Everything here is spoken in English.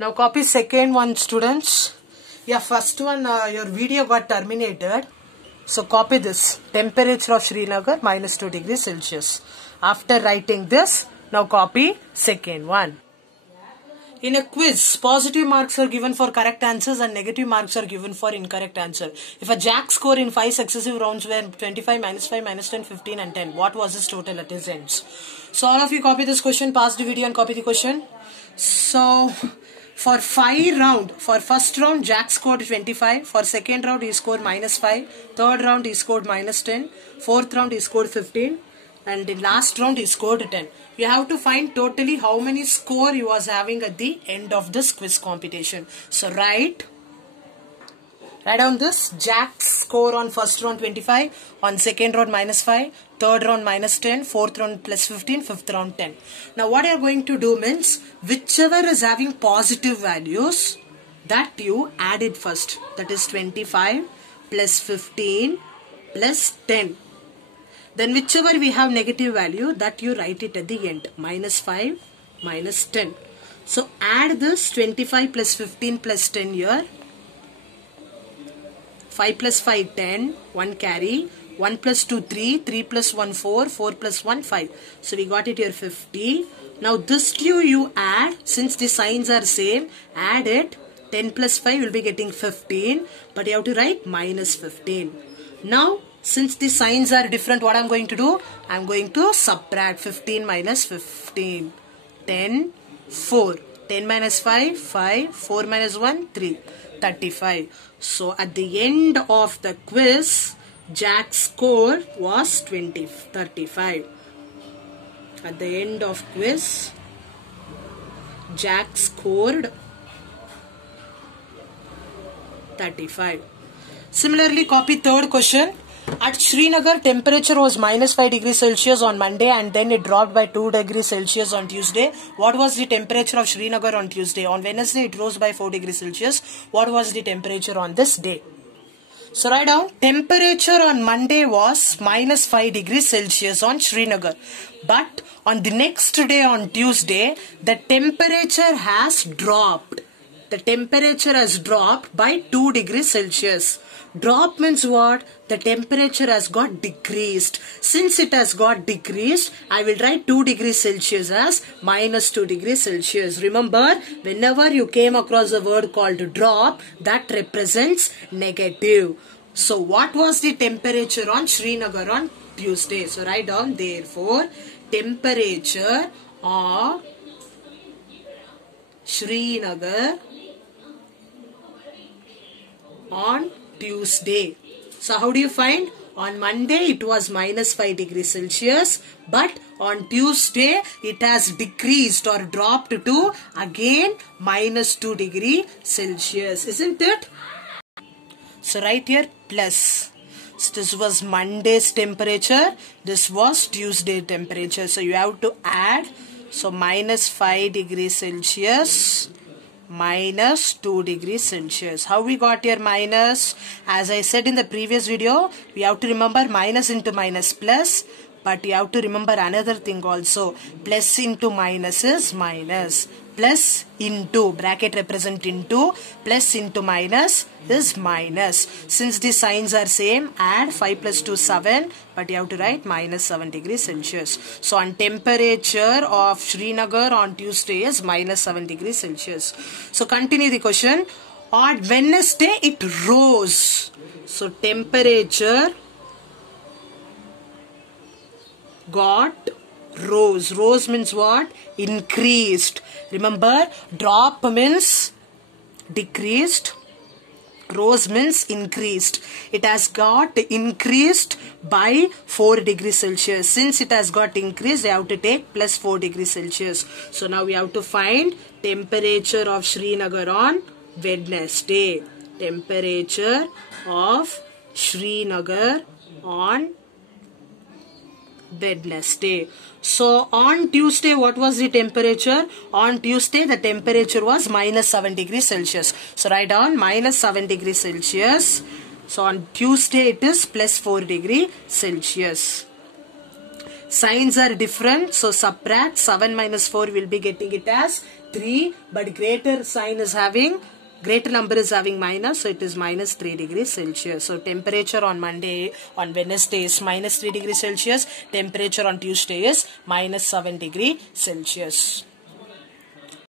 Now copy second one, students. Yeah, first one, your video got terminated. So copy this. Temperature of Srinagar minus 2 degrees Celsius. After writing this, now copy second one. In a quiz, positive marks are given for correct answers and negative marks are given for incorrect answer. If a jack score in 5 successive rounds were 25, minus 5, minus 10, 15 and 10, what was his total at his ends? So all of you copy this question, pause the video and copy the question. So for 5 round, for first round Jack scored 25, for second round he scored minus 5, third round he scored minus 10, fourth round he scored 15 and in last round he scored 10. You have to find totally how many score he was having at the end of this quiz competition. So write down this. Jack's score on first round 25, on second round minus 5, third round minus 10, fourth round plus 15, fifth round 10. Now what you are going to do means, whichever is having positive values, that you add it first. That is 25 plus 15 plus 10. Then whichever we have negative value, that you write it at the end. Minus 5, minus 10. So add this 25 plus 15 plus 10 here. 5 plus 5, 10. 1 carry. 1 plus 2, 3. 3 plus 1, 4. 4 plus 1, 5. So we got it here 50. Now this two you add. Since the signs are same, add it. 10 plus 5 will be getting 15. But you have to write minus 15. Now since the signs are different, what I am going to do? I am going to subtract 15 minus 15. 10, 4. 10 minus 5, 5. 4 minus 1, 3. 35. So at the end of the quiz, Jack's score was 35. At the end of quiz, Jack scored 35. Similarly, copy third question. At Srinagar, temperature was minus 5 degrees Celsius on Monday and then it dropped by 2 degrees Celsius on Tuesday. What was the temperature of Srinagar on Tuesday? On Wednesday, it rose by 4 degrees Celsius. What was the temperature on this day? So write down, temperature on Monday was minus 5 degrees Celsius on Srinagar. But on the next day, on Tuesday, the temperature has dropped. The temperature has dropped by 2 degrees Celsius. Drop means what? The temperature has got decreased. Since it has got decreased, I will write 2 degrees Celsius as minus 2 degrees Celsius. Remember, whenever you came across a word called drop, that represents negative. So what was the temperature on Srinagar on Tuesday? So write down, therefore, temperature of Srinagar on Tuesday. So how do you find? On Monday it was minus 5 degrees Celsius, but on Tuesday it has decreased or dropped to again minus 2 degrees Celsius, isn't it? So write here plus. So this was Monday's temperature, this was Tuesday temperature. So you have to add. So minus 5 degrees Celsius minus 2 degrees Celsius. How we got here minus? As I said in the previous video, we have to remember minus into minus plus. But you have to remember another thing also. Plus into minus is minus. Plus into, bracket represent into, plus into minus is minus. Since the signs are same, add 5 plus 2, 7. But you have to write minus 7 degrees Celsius. So on temperature of Srinagar on Tuesday is minus 7 degrees Celsius. So continue the question. On Wednesday it rose. So temperature got rose. Rose means what? Increased. Remember, drop means decreased. Rose means increased. It has got increased by 4 degrees Celsius. Since it has got increased, I have to take plus 4 degrees Celsius. So now we have to find temperature of Srinagar on Wednesday. Temperature of Srinagar on Wednesday. So on Tuesday, what was the temperature? On Tuesday, the temperature was minus 7 degrees Celsius. So write down minus 7 degrees Celsius. So on Tuesday, it is plus 4 degrees Celsius. Signs are different, so subtract. 7 minus 4 will be getting it as 3, but greater number is having minus, so it is minus 3 degrees Celsius. So temperature on Wednesday is minus 3 degrees Celsius. Temperature on Tuesday is minus 7 degrees Celsius.